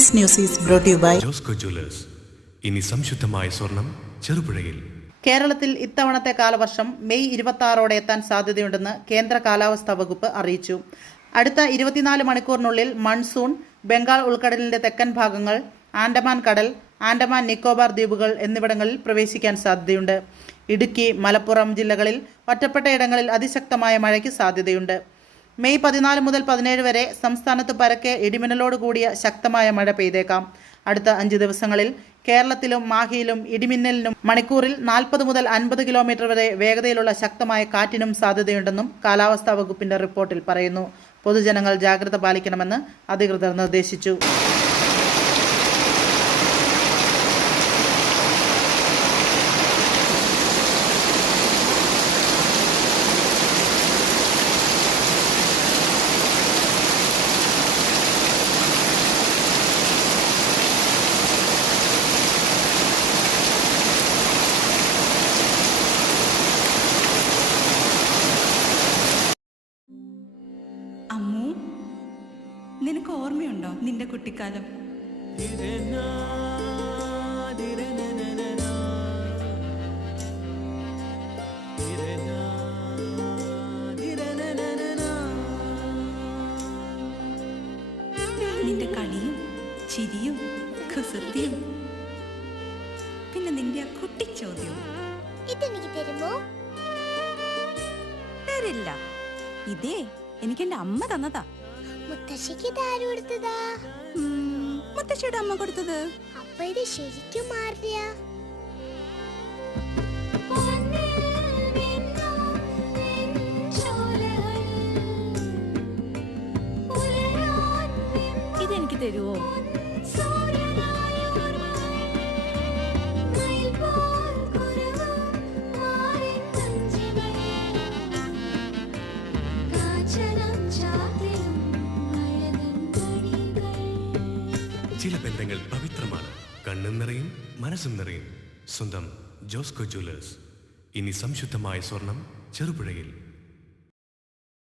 This news is brought you by Josco jewellers. ഇനി സംശുദ്ധമായ സ്വർണം ചെറുപുഴയിൽ. കേരളത്തിൽ ഇത്തവണത്തെ കാലവർഷം മെയ് 26 എത്താൻ സാധ്യതയുണ്ടെന്ന് കേന്ദ്ര കാലാവസ്ഥാ വകുപ്പ് അറിയിച്ചു. അടുത്ത 24 മണിക്കൂറിനുള്ളിൽ മൺസൂൺ ബംഗാൾ ഉൾക്കടലിന്റെ തെക്കൻ ഭാഗങ്ങൾ, ആൻഡമാൻ കടൽ, ആൻഡമാൻ നിക്കോബാർ ദ്വീപുകൾ എന്നിവിടങ്ങളിൽ പ്രവേശിക്കാൻ സാധ്യതയുണ്ട്. ഇടുക്കി, മലപ്പുറം ജില്ലകളിൽ ഒറ്റപ്പെട്ട ഇടങ്ങളിൽ അതിശക്തമായ മഴയ്ക്ക് സാധ്യതയുണ്ട്. മെയ് 14 മുതൽ 17 വരെ സംസ്ഥാനത്ത് പരക്കെ ഇടിമിന്നലോട് കൂടിയ ശക്തമായ മഴ പെയ്തേക്കാം. അടുത്ത 5 ദിവസങ്ങളിൽ കേരളത്തിലും മാഹിയിലും ഇടിമിന്നലിനും മണിക്കൂറിൽ 40 മുതൽ 50 കിലോമീറ്റർ വരെ വേഗതയിലുള്ള ശക്തമായ കാറ്റിനും സാധ്യതയുണ്ടെന്നും കാലാവസ്ഥാ വകുപ്പിന്റെ റിപ്പോർട്ടിൽ പറയുന്നു. പൊതുജനങ്ങൾ ജാഗ്രത പാലിക്കണമെന്ന് അധികൃതർ നിർദ്ദേശിച്ചു. അമ്മു, നിനക്ക് ഓർമ്മയുണ്ടോ നിന്റെ കുട്ടിക്കാലം? നിന്റെ കളിയും ചിരിയും കുസൃതിയും, പിന്നെ നിന്റെ ആ കുട്ടിച്ചോദ്യവും. ഇതെനിക്ക് തരുമോ? തരില്ല. ഇതേ എനിക്ക് എന്റെ അമ്മ തന്നതാ. മുത്തശ്ശിക്ക് ആര് കൊടുത്തതാ? മുത്തശ്ശിയുടെ അമ്മ കൊടുത്തത്. അപ്പൊ ഇത് ശരിക്കും മാറിയ? ഇതെനിക്ക് തരുവോ? ചില ബന്ധങ്ങൾ പവിത്രമാണ്. കണ്ണും നിറയും മനസ്സും നിറയും. സ്വന്തം ജോസ്കോ ജ്വല്ലേഴ്സ്. ഇനി സംശുദ്ധമായ സ്വർണം ചെറുപുഴയിൽ.